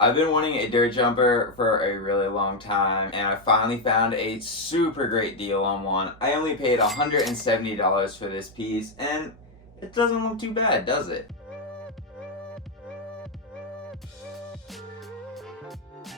I've been wanting a dirt jumper for a really long time, and I finally found a super great deal on one. I only paid $170 for this piece, and it doesn't look too bad, does it?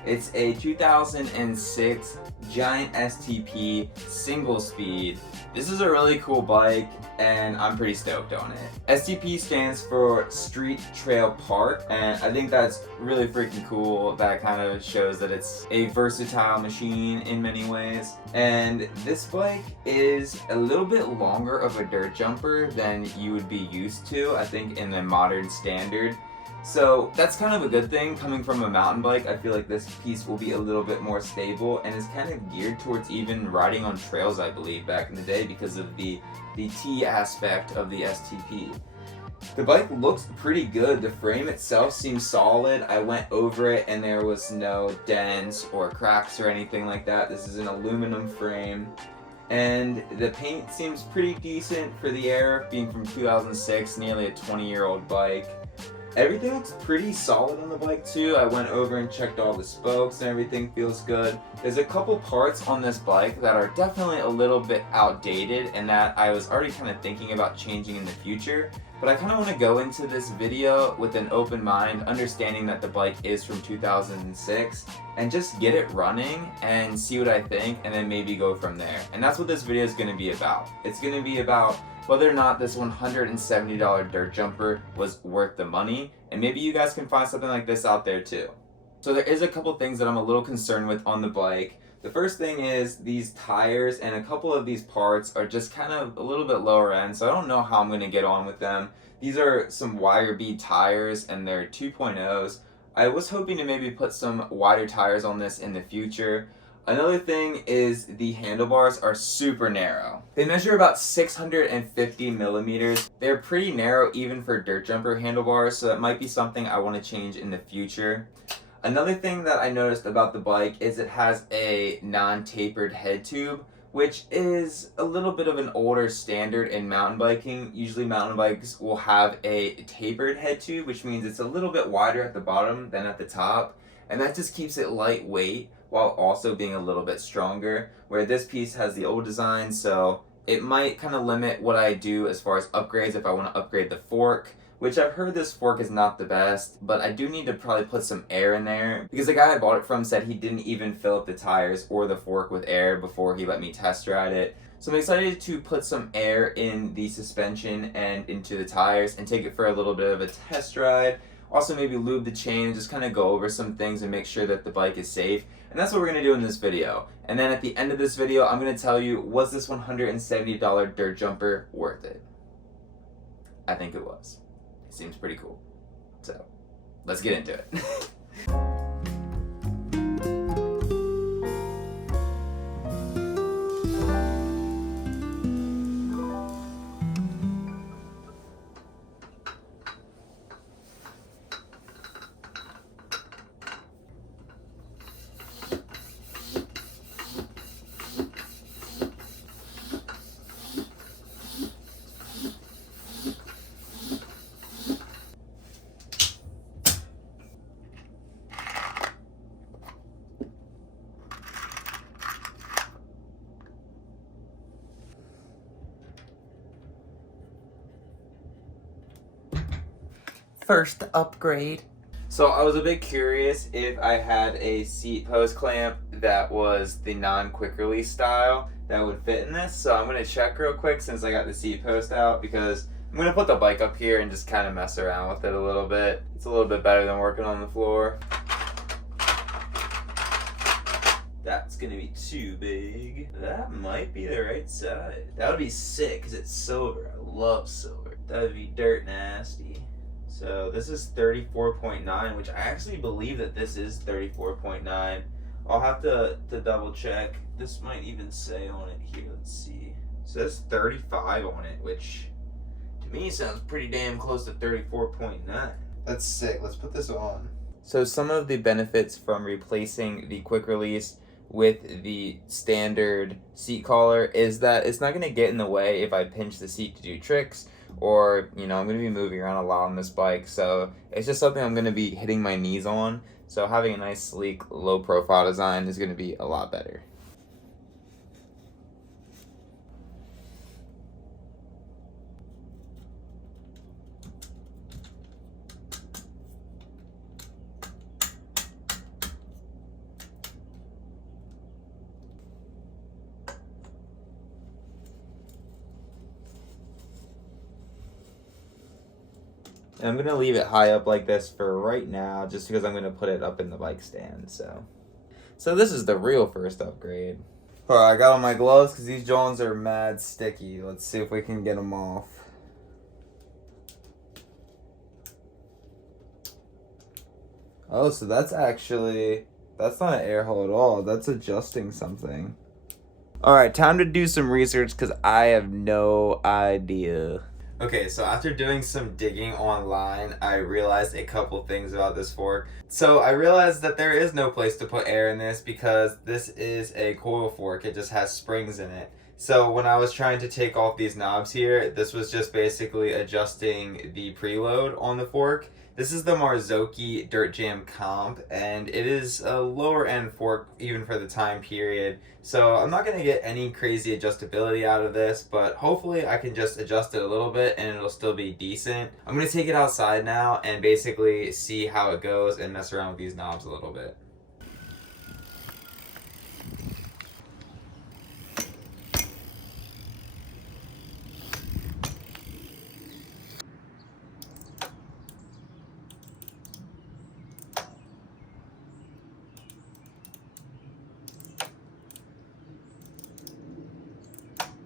It's a 2006 Giant STP single speed. This is a really cool bike, and I'm pretty stoked on it. STP stands for Street Trail Park, and I think that's really freaking cool. That kind of shows that it's a versatile machine in many ways. And this bike is a little bit longer of a dirt jumper than you would be used to, I think, in the modern standard. So that's kind of a good thing. Coming from a mountain bike, I feel like this piece will be a little bit more stable and is kind of geared towards even riding on trails, I believe, back in the day because of the T aspect of the STP. The bike looks pretty good. The frame itself seems solid. I went over it and there was no dents or cracks or anything like that. This is an aluminum frame. And the paint seems pretty decent for the era, being from 2006, nearly a 20-year-old bike. Everything looks pretty solid on the bike too. I went over and checked all the spokes and everything feels good. There's a couple parts on this bike that are definitely a little bit outdated and that I was already kind of thinking about changing in the future. But I kind of want to go into this video with an open mind, understanding that the bike is from 2006, and just get it running and see what I think, and then maybe go from there. And that's what this video is going to be about. It's going to be about whether or not this $170 dirt jumper was worth the money, and maybe you guys can find something like this out there too. So there is a couple things that I'm a little concerned with on the bike. The first thing is these tires and a couple of these parts are just kind of a little bit lower end, so I don't know how I'm going to get on with them. These are some wire bead tires and they're 2.0s. I was hoping to maybe put some wider tires on this in the future. Another thing is the handlebars are super narrow. They measure about 650 millimeters. They're pretty narrow even for dirt jumper handlebars, so that might be something I want to change in the future. Another thing that I noticed about the bike is it has a non-tapered head tube, which is a little bit of an older standard in mountain biking. Usually mountain bikes will have a tapered head tube, which means it's a little bit wider at the bottom than at the top, and that just keeps it lightweight while also being a little bit stronger, where this piece has the old design, so it might kind of limit what I do as far as upgrades if I want to upgrade the fork, which I've heard this fork is not the best, but I do need to probably put some air in there, because the guy I bought it from said he didn't even fill up the tires or the fork with air before he let me test ride it. So I'm excited to put some air in the suspension and into the tires and take it for a little bit of a test ride. Also maybe lube the chain and just kind of go over some things and make sure that the bike is safe. And that's what we're going to do in this video. And then at the end of this video, I'm going to tell you, was this $170 dirt jumper worth it? I think it was. It seems pretty cool. So, let's get into it. First upgrade. So I was a bit curious if I had a seat post clamp that was the non-quick release style that would fit in this. So I'm going to check real quick since I got the seat post out, because I'm going to put the bike up here and just kind of mess around with it a little bit. It's a little bit better than working on the floor. That's going to be too big. That might be the right side. That would be sick because it's silver. I love silver. That would be dirt nasty. So this is 34.9, which I actually believe that this is 34.9. I'll have to double check. This might even say on it here. Let's see. It says 35 on it, which to me sounds pretty damn close to 34.9. That's sick. Let's put this on. So some of the benefits from replacing the quick release with the standard seat collar is that it's not going to get in the way if I pinch the seat to do tricks, or I'm going to be moving around a lot on this bike, so it's just something I'm going to be hitting my knees on. So having a nice, sleek, low profile design is going to be a lot better. And I'm going to leave it high up like this for right now, just because I'm going to put it up in the bike stand. So this is the real first upgrade. Alright, I got on my gloves because these Jones are mad sticky. Let's see if we can get them off. Oh, so that's not an air hole at all. That's adjusting something. Alright, time to do some research because I have no idea. Okay, so after doing some digging online, I realized a couple things about this fork. So I realized that there is no place to put air in this because this is a coil fork. It just has springs in it. So when I was trying to take off these knobs here, this was just basically adjusting the preload on the fork. This is the Marzocchi Dirt Jam Comp, and it is a lower end fork even for the time period. So I'm not going to get any crazy adjustability out of this, but hopefully I can just adjust it a little bit and it'll still be decent. I'm going to take it outside now and basically see how it goes and mess around with these knobs a little bit.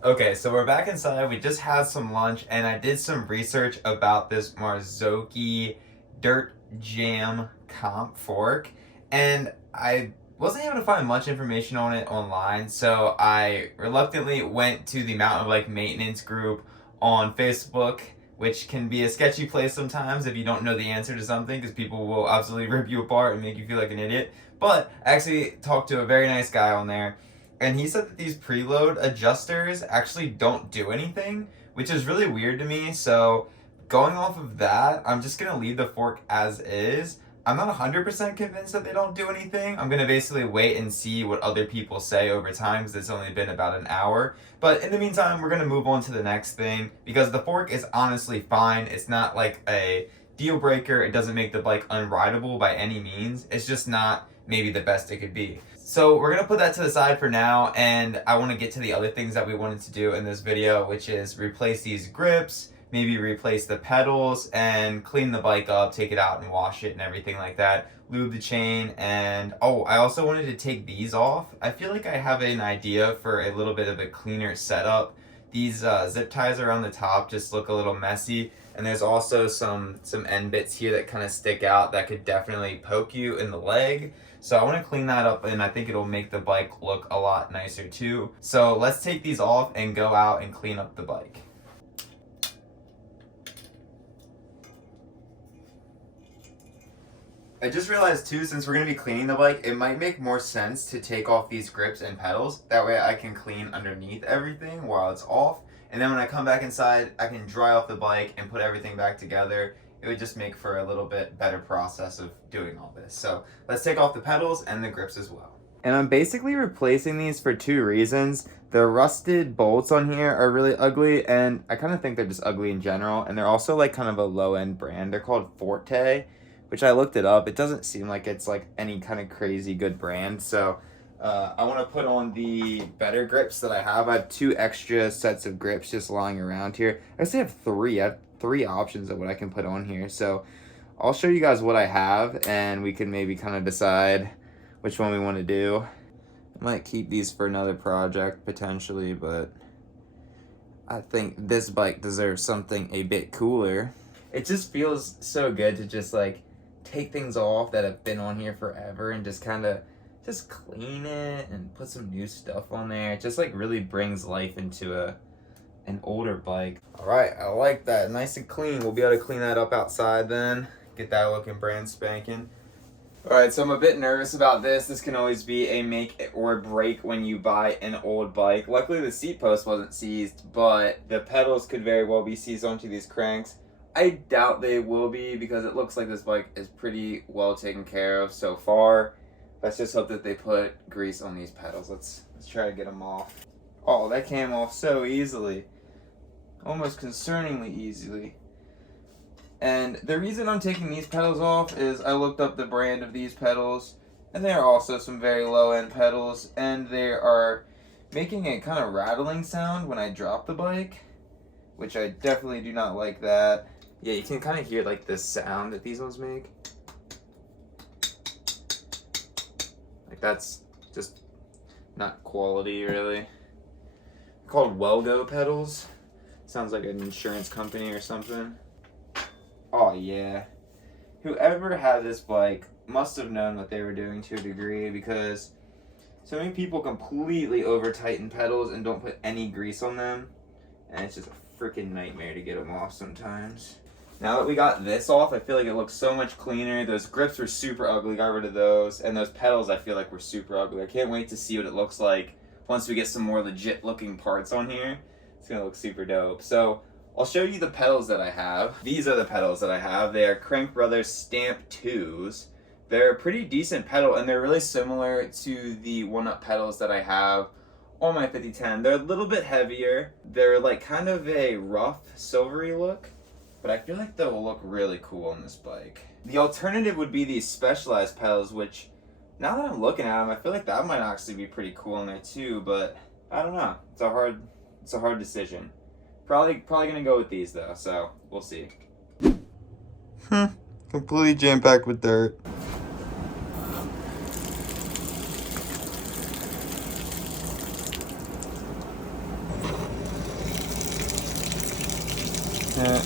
Okay, so we're back inside. We just had some lunch, and I did some research about this Marzocchi Dirt Jam Comp fork, and I wasn't able to find much information on it online, so I reluctantly went to the Mountain Bike Maintenance group on Facebook, which can be a sketchy place sometimes if you don't know the answer to something, because people will absolutely rip you apart and make you feel like an idiot. But I actually talked to a very nice guy on there, and he said that these preload adjusters actually don't do anything, which is really weird to me. So going off of that, I'm just going to leave the fork as is. I'm not 100% convinced that they don't do anything. I'm going to basically wait and see what other people say over time, because it's only been about an hour. But in the meantime, we're going to move on to the next thing, because the fork is honestly fine. It's not like a deal breaker. It doesn't make the bike unrideable by any means. It's just not maybe the best it could be. So we're going to put that to the side for now, and I want to get to the other things that we wanted to do in this video, which is replace these grips, maybe replace the pedals, and clean the bike up, take it out and wash it and everything like that, lube the chain, and I also wanted to take these off. I feel like I have an idea for a little bit of a cleaner setup. These zip ties around the top just look a little messy, and there's also some end bits here that kind of stick out that could definitely poke you in the leg. So I want to clean that up, and I think it'll make the bike look a lot nicer too. So let's take these off and go out and clean up the bike. I just realized too, since we're going to be cleaning the bike, it might make more sense to take off these grips and pedals. That way I can clean underneath everything while it's off. And then when I come back inside, I can dry off the bike and put everything back together. It would just make for a little bit better process of doing all this. So let's take off the pedals and the grips as well. And I'm basically replacing these for two reasons. The rusted bolts on here are really ugly, and I kind of think they're just ugly in general. And they're also like kind of a low-end brand. They're called Forte, which I looked it up. It doesn't seem like it's like any kind of crazy good brand. So I want to put on the better grips that I have. I have 2 extra sets of grips just lying around here. I actually have 3. I have 3 options of what I can put on here. So I'll show you guys what I have, and we can maybe kind of decide which one we want to do. I might keep these for another project potentially, but I think this bike deserves something a bit cooler. It just feels so good to just like take things off that have been on here forever and just kind of just clean it and put some new stuff on there. It just like really brings life into an older bike. All right, I like that. Nice and clean. We'll be able to clean that up outside then. Get that looking brand spanking. All right, so I'm a bit nervous about this. This can always be a make or break when you buy an old bike. Luckily, the seat post wasn't seized, but the pedals could very well be seized onto these cranks. I doubt they will be because it looks like this bike is pretty well taken care of so far. Let's just hope that they put grease on these pedals. Let's try to get them off. Oh, that came off so easily. Almost concerningly easily. And the reason I'm taking these pedals off is I looked up the brand of these pedals, and they are also some very low-end pedals, and they are making a kind of rattling sound when I drop the bike, which I definitely do not like that. Yeah, you can kind of hear like this sound that these ones make. Like that's just not quality really. They're called Welgo pedals. Sounds like an insurance company or something. Oh yeah. Whoever had this bike must have known what they were doing to a degree, because so many people completely over tighten pedals and don't put any grease on them, and it's just a freaking nightmare to get them off sometimes. Now that we got this off, I feel like it looks so much cleaner. Those grips were super ugly, got rid of those, and those pedals I feel like were super ugly. I can't wait to see what it looks like once we get some more legit looking parts on here. It's gonna look super dope. So I'll show you the pedals that I have. These are the pedals that I have. They are Crank Brothers Stamp 2s. They're a pretty decent pedal, and they're really similar to the 1-Up pedals that I have on my 5010. They're a little bit heavier. They're like kind of a rough, silvery look, but I feel like they'll look really cool on this bike. The alternative would be these Specialized pedals, which now that I'm looking at them, I feel like that might actually be pretty cool in there too, but I don't know. It's a hard decision. Probably gonna go with these though, so we'll see. Completely jam-packed with dirt. Yeah.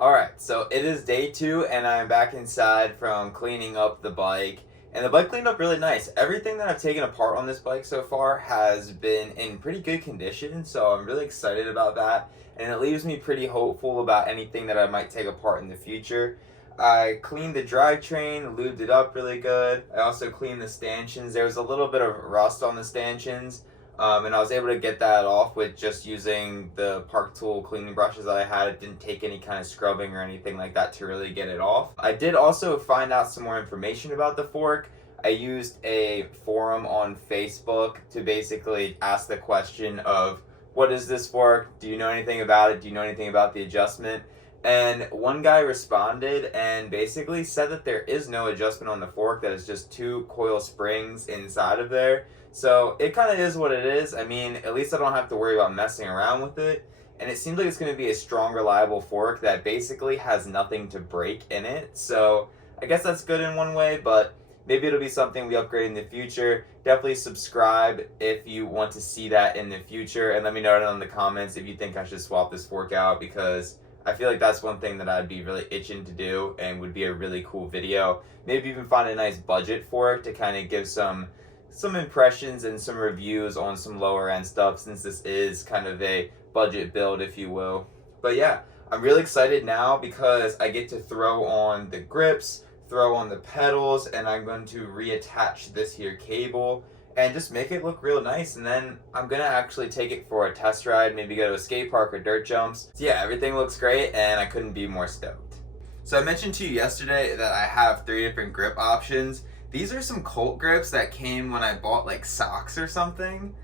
Alright, so it is day 2 and I'm back inside from cleaning up the bike. And the bike cleaned up really nice. Everything that I've taken apart on this bike so far has been in pretty good condition, so I'm really excited about that. And it leaves me pretty hopeful about anything that I might take apart in the future. I cleaned the drivetrain, lubed it up really good. I also cleaned the stanchions. There was a little bit of rust on the stanchions. And I was able to get that off with just using the Park Tool cleaning brushes that I had. It didn't take any kind of scrubbing or anything like that to really get it off. I did also find out some more information about the fork. I used a forum on Facebook to basically ask the question of, what is this fork? Do you know anything about it? Do you know anything about the adjustment? And one guy responded and basically said that there is no adjustment on the fork, that it's just 2 coil springs inside of there. So it kind of is what it is. I mean, at least I don't have to worry about messing around with it. And it seems like it's going to be a strong, reliable fork that basically has nothing to break in it. So I guess that's good in one way, but maybe it'll be something we upgrade in the future. Definitely subscribe if you want to see that in the future. And let me know down in the comments if you think I should swap this fork out, because I feel like that's one thing that I'd be really itching to do and would be a really cool video. Maybe even find a nice budget fork to kind of give some impressions and some reviews on some lower end stuff, since this is kind of a budget build, if you will. But yeah, I'm really excited now because I get to throw on the grips, throw on the pedals, and I'm going to reattach this here cable and just make it look real nice. And then I'm gonna actually take it for a test ride, maybe go to a skate park or dirt jumps. So yeah, everything looks great and I couldn't be more stoked. So I mentioned to you yesterday that I have 3 different grip options. These are some Colt grips that came when I bought like socks or something.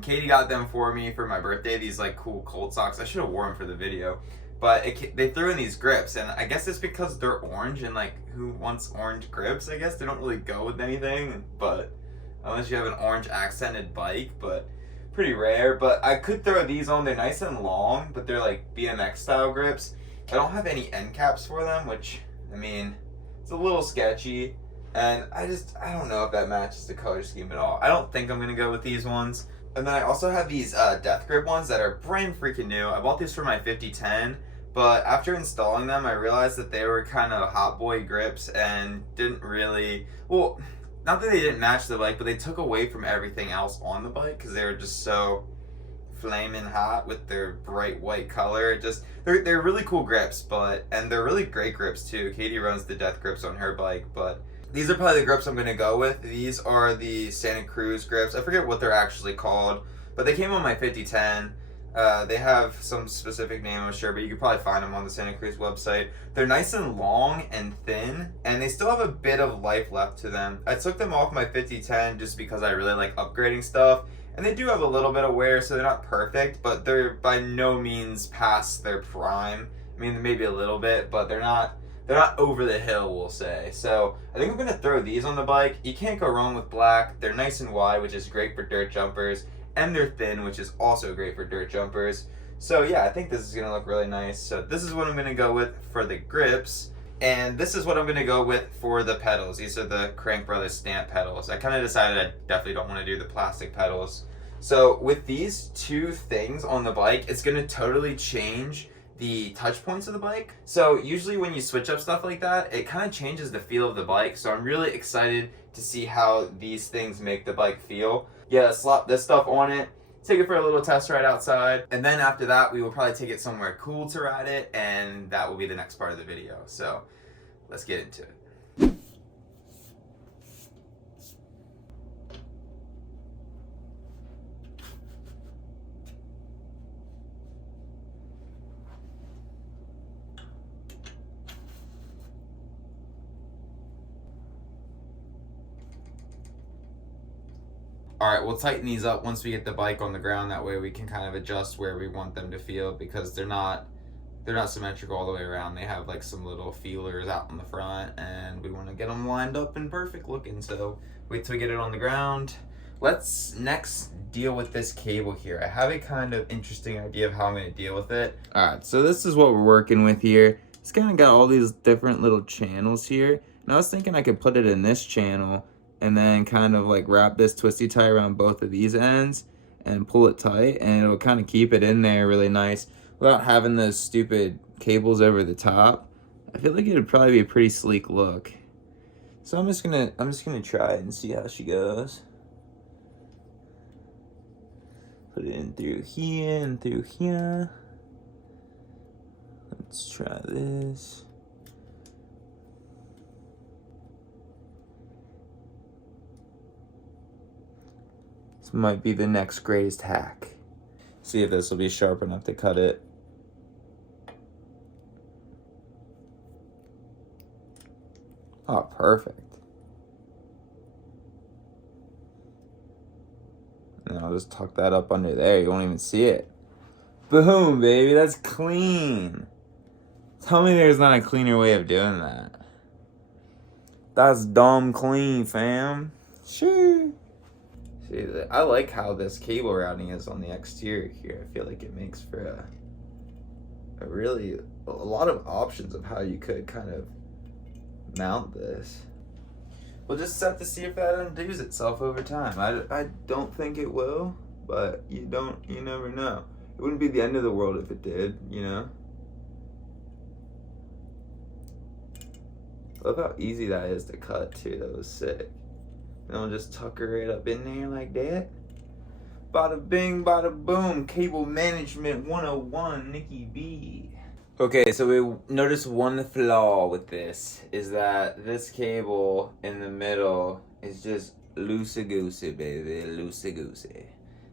Katie got them for me for my birthday, these like cool Colt socks. I should have worn them for the video. But they threw in these grips, and I guess it's because they're orange, and like, who wants orange grips? I guess they don't really go with anything, but unless you have an orange accented bike, but pretty rare. But I could throw these on. They're nice and long, but they're like BMX style grips. I don't have any end caps for them, which, I mean, it's a little sketchy. And I don't know if that matches the color scheme at all. I don't think I'm going to go with these ones. And then I also have these Death Grip ones that are brand freaking new. I bought these for my 5010, but after installing them, I realized that they were kind of hot boy grips and didn't really, well, not that they didn't match the bike, but they took away from everything else on the bike because they were just so flaming hot with their bright white color. They're really cool grips, and they're really great grips too. Katie runs the death grips on her bike, but these are probably the grips I'm gonna go with. These are the Santa Cruz grips. I forget what they're actually called, but they came on my 5010. They have some specific name, I'm sure, but you could probably find them on the Santa Cruz website. They're nice and long and thin, and they still have a bit of life left to them. I took them off my 5010 just because I really like upgrading stuff, and they do have a little bit of wear, so they're not perfect, but they're by no means past their prime. I mean, maybe a little bit, but they're not over the hill, we'll say. So I think I'm gonna throw these on the bike. You can't go wrong with black. They're nice and wide, which is great for dirt jumpers, and they're thin, which is also great for dirt jumpers. So yeah, I think this is gonna look really nice. So this is what I'm gonna go with for the grips, and this is what I'm gonna go with for the pedals. These are the Crank Brothers stamp pedals. I kind of decided I definitely don't want to do the plastic pedals. So with these two things on the bike, it's gonna totally change the touch points of the bike. So usually when you switch up stuff like that, it kind of changes the feel of the bike. So I'm really excited to see how these things make the bike feel. Yeah, slap this stuff on it, take it for a little test ride outside, and then after that we will probably take it somewhere cool to ride it, and that will be the next part of the video. So let's get into it. Alright, we'll tighten these up once we get the bike on the ground. That way we can kind of adjust where we want them to feel, because they're not symmetrical all the way around. They have like some little feelers out in the front, and we want to get them lined up and perfect looking. So wait till we get it on the ground. Let's next deal with this cable here. I have a kind of interesting idea of how I'm going to deal with it. Alright, so this is what we're working with here. It's kind of got all these different little channels here. And I was thinking I could put it in this channel and then kind of like wrap this twisty tie around both of these ends and pull it tight, and it'll kind of keep it in there really nice without having those stupid cables over the top. I feel like it would probably be a pretty sleek look. So I'm just gonna try it and see how she goes. Put it in through here and through here. Let's try this. This might be the next greatest hack. See if this will be sharp enough to cut it. Oh, perfect. And I'll just tuck that up under there. You won't even see it. Boom, baby. That's clean. Tell me there's not a cleaner way of doing that. That's dumb clean, fam. Sure. See, I like how this cable routing is on the exterior here. I feel like it makes for a lot of options of how you could kind of mount this. We'll just have to see if that undoes itself over time. I don't think it will, but you never know. It wouldn't be the end of the world if it did, you know? Love how easy that is to cut too. That was sick. And I'll just tuck her right up in there like that. Bada bing, bada boom. Cable management 101, Nikki B. Okay, so we noticed one flaw with this is that this cable in the middle is just loosey-goosey, baby, loosey-goosey.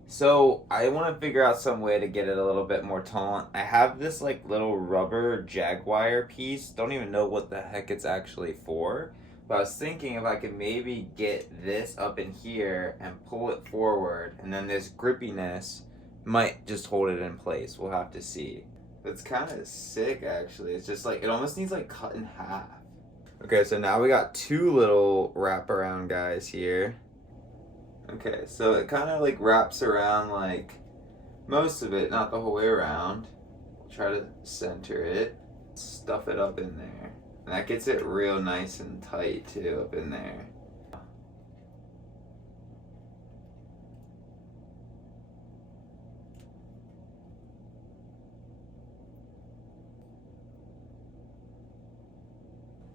So I want to figure out some way to get it a little bit more taut. I have this like little rubber jaguar piece. Don't even know what the heck it's actually for. But I was thinking if I could maybe get this up in here and pull it forward, and then this grippiness might just hold it in place. We'll have to see. It's kind of sick, actually. It's just like, it almost needs like cut in half. Okay, so now we got two little wraparound guys here. Okay, so it kind of like wraps around like most of it, not the whole way around. We'll try to center it, stuff it up in there. And that gets it real nice and tight too up in there.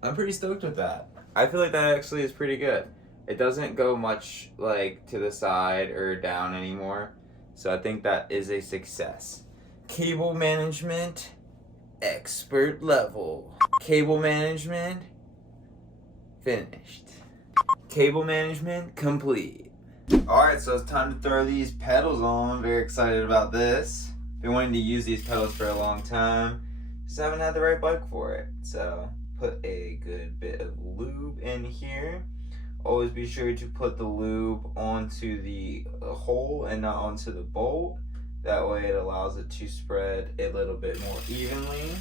I'm pretty stoked with that. I feel like that actually is pretty good. It doesn't go much like to the side or down anymore. So I think that is a success. Cable management, expert level. Cable management, finished. Cable management, complete. Alright, so it's time to throw these pedals on. Very excited about this. Been wanting to use these pedals for a long time. Just haven't had the right bike for it. So, put a good bit of lube in here. Always be sure to put the lube onto the hole and not onto the bolt. That way it allows it to spread a little bit more evenly.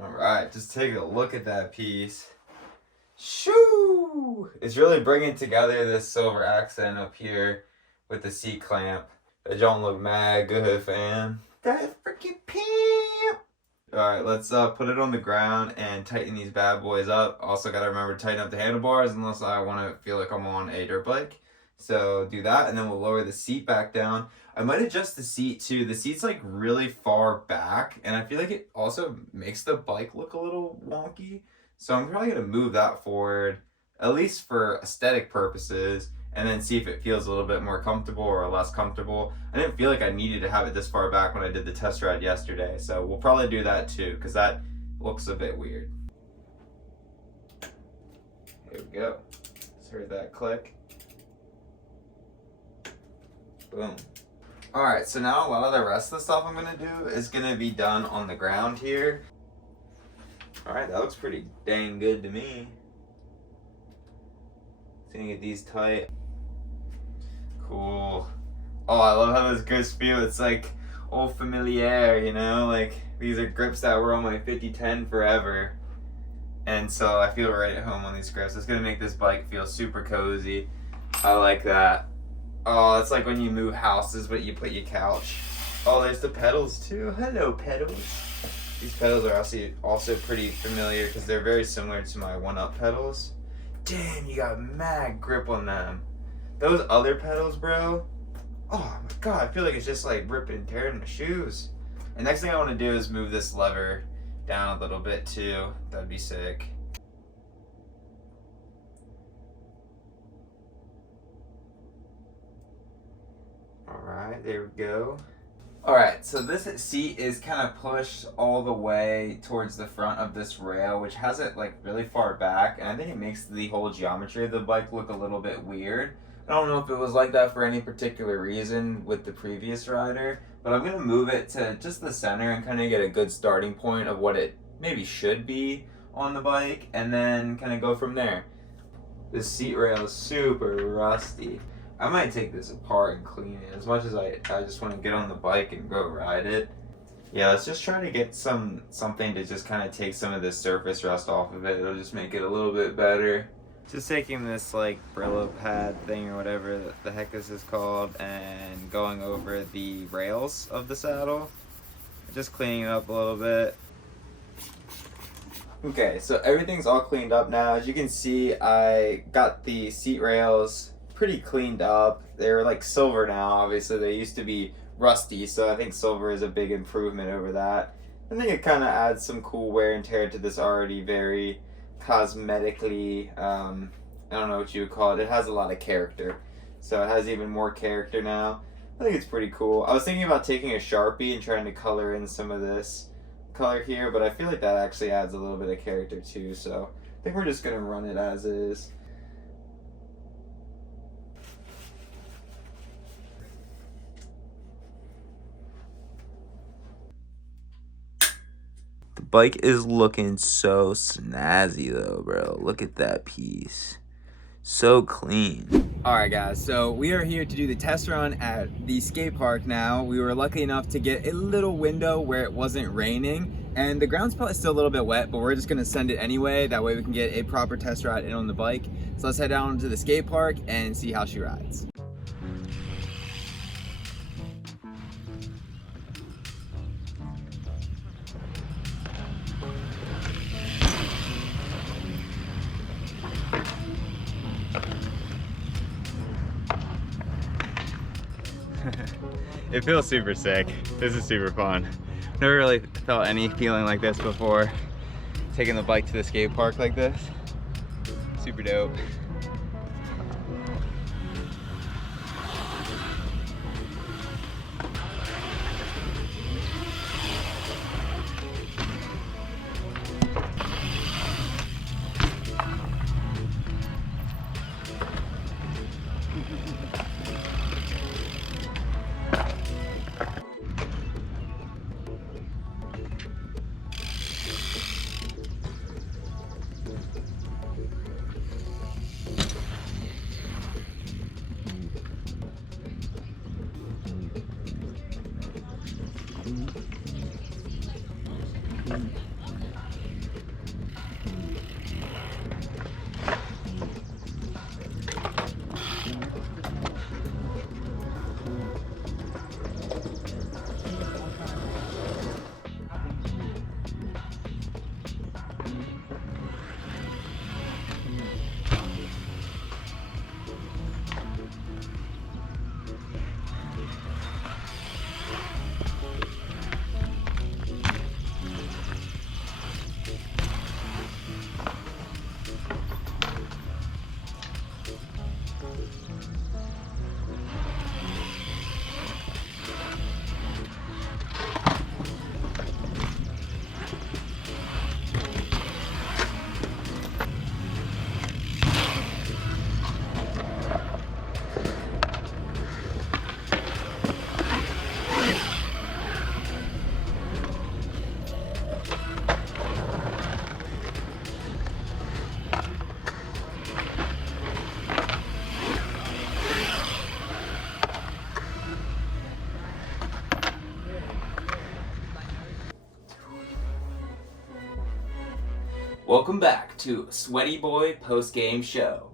Alright, just take a look at that piece. Shoo! It's really bringing together this silver accent up here with the seat clamp. That don't look mad good, fam. That's freaking pimp! Alright, let's put it on the ground and tighten these bad boys up. Also gotta remember to tighten up the handlebars unless I want to feel like I'm on a dirt bike. So do that, and then we'll lower the seat back down. I might adjust the seat too. The seat's like really far back, and I feel like it also makes the bike look a little wonky. So I'm probably gonna move that forward, at least for aesthetic purposes, and then see if it feels a little bit more comfortable or less comfortable. I didn't feel like I needed to have it this far back when I did the test ride yesterday, so we'll probably do that too, because that looks a bit weird. Here we go. Just heard that click. Boom. Alright, so now a lot of the rest of the stuff I'm going to do is going to be done on the ground here. Alright, that looks pretty dang good to me. Just going to get these tight. Cool. Oh, I love how this grips feel. It's like old familiar, you know? Like, these are grips that were on my 5010 forever. And so I feel right at home on these grips. It's going to make this bike feel super cozy. I like that. Oh, it's like when you move houses, but you put your couch. Oh, there's the pedals too. Hello, pedals. These pedals are also pretty familiar because they're very similar to my 1-Up pedals. Damn, you got mad grip on them. Those other pedals, bro. Oh my god, I feel like it's just like ripping and tearing my shoes. And next thing I want to do is move this lever down a little bit too. That'd be sick. Alright, there we go. Alright, so this seat is kind of pushed all the way towards the front of this rail, which has it like really far back, and I think it makes the whole geometry of the bike look a little bit weird. I don't know if it was like that for any particular reason with the previous rider, but I'm going to move it to just the center and kind of get a good starting point of what it maybe should be on the bike, and then kind of go from there. This seat rail is super rusty. I might take this apart and clean it as much as I just want to get on the bike and go ride it. Yeah, let's just try to get something to just kind of take some of this surface rust off of it. It'll just make it a little bit better. Just taking this like Brillo pad thing or whatever the heck this is called and going over the rails of the saddle. Just cleaning it up a little bit. Okay, so everything's all cleaned up now. As you can see, I got the seat rails pretty cleaned up. They're like silver now, obviously. They used to be rusty, so I think silver is a big improvement over that. I think it kind of adds some cool wear and tear to this already very cosmetically, I don't know what you would call it. It has a lot of character, so it has even more character now. I think it's pretty cool. I was thinking about taking a Sharpie and trying to color in some of this color here, but I feel like that actually adds a little bit of character too, so I think we're just gonna run it as is. The bike is looking so snazzy though, bro. Look at that piece. So clean. Alright guys, so we are here to do the test run at the skate park now. We were lucky enough to get a little window where it wasn't raining, and the ground's probably still a little bit wet, but we're just gonna send it anyway. That way we can get a proper test ride in on the bike. So let's head down to the skate park and see how she rides. It feels super sick. This is super fun. Never really felt any feeling like this before. taking the bike to the skate park like this. Super dope. Welcome back to Sweaty Boy Post-Game Show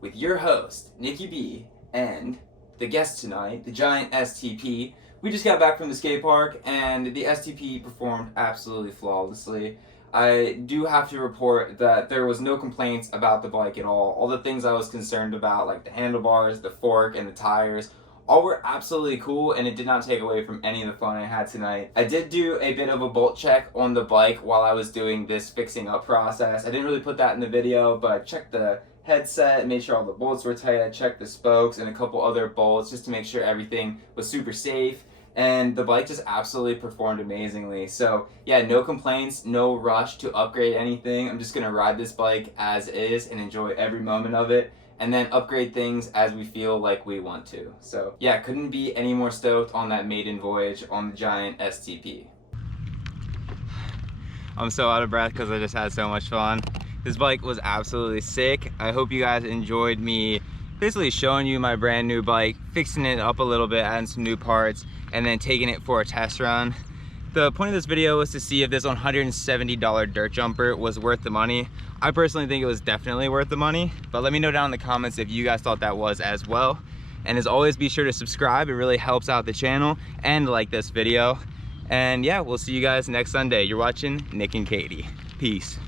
with your host, Nikki B, and the guest tonight, the Giant STP. We just got back from the skate park, and the STP performed absolutely flawlessly. I do have to report that there was no complaints about the bike at all. All the things I was concerned about, like the handlebars, the fork, and the tires, all were absolutely cool, and it did not take away from any of the fun I had tonight. I did do a bit of a bolt check on the bike while I was doing this fixing up process. I didn't really put that in the video, but I checked the headset, made sure all the bolts were tight, I checked the spokes and a couple other bolts just to make sure everything was super safe. And the bike just absolutely performed amazingly. So yeah, no complaints, no rush to upgrade anything. I'm just gonna ride this bike as is and enjoy every moment of it, and then upgrade things as we feel like we want to. So yeah, couldn't be any more stoked on that maiden voyage on the Giant STP. I'm so out of breath because I just had so much fun. This bike was absolutely sick. I hope you guys enjoyed me basically showing you my brand new bike, fixing it up a little bit, adding some new parts, and then taking it for a test run. The point of this video was to see if this $170 dirt jumper was worth the money. I personally think it was definitely worth the money, but let me know down in the comments if you guys thought that was as well. And as always, be sure to subscribe. It really helps out the channel, and like this video. And yeah, we'll see you guys next Sunday. You're watching Nick and Katie. Peace.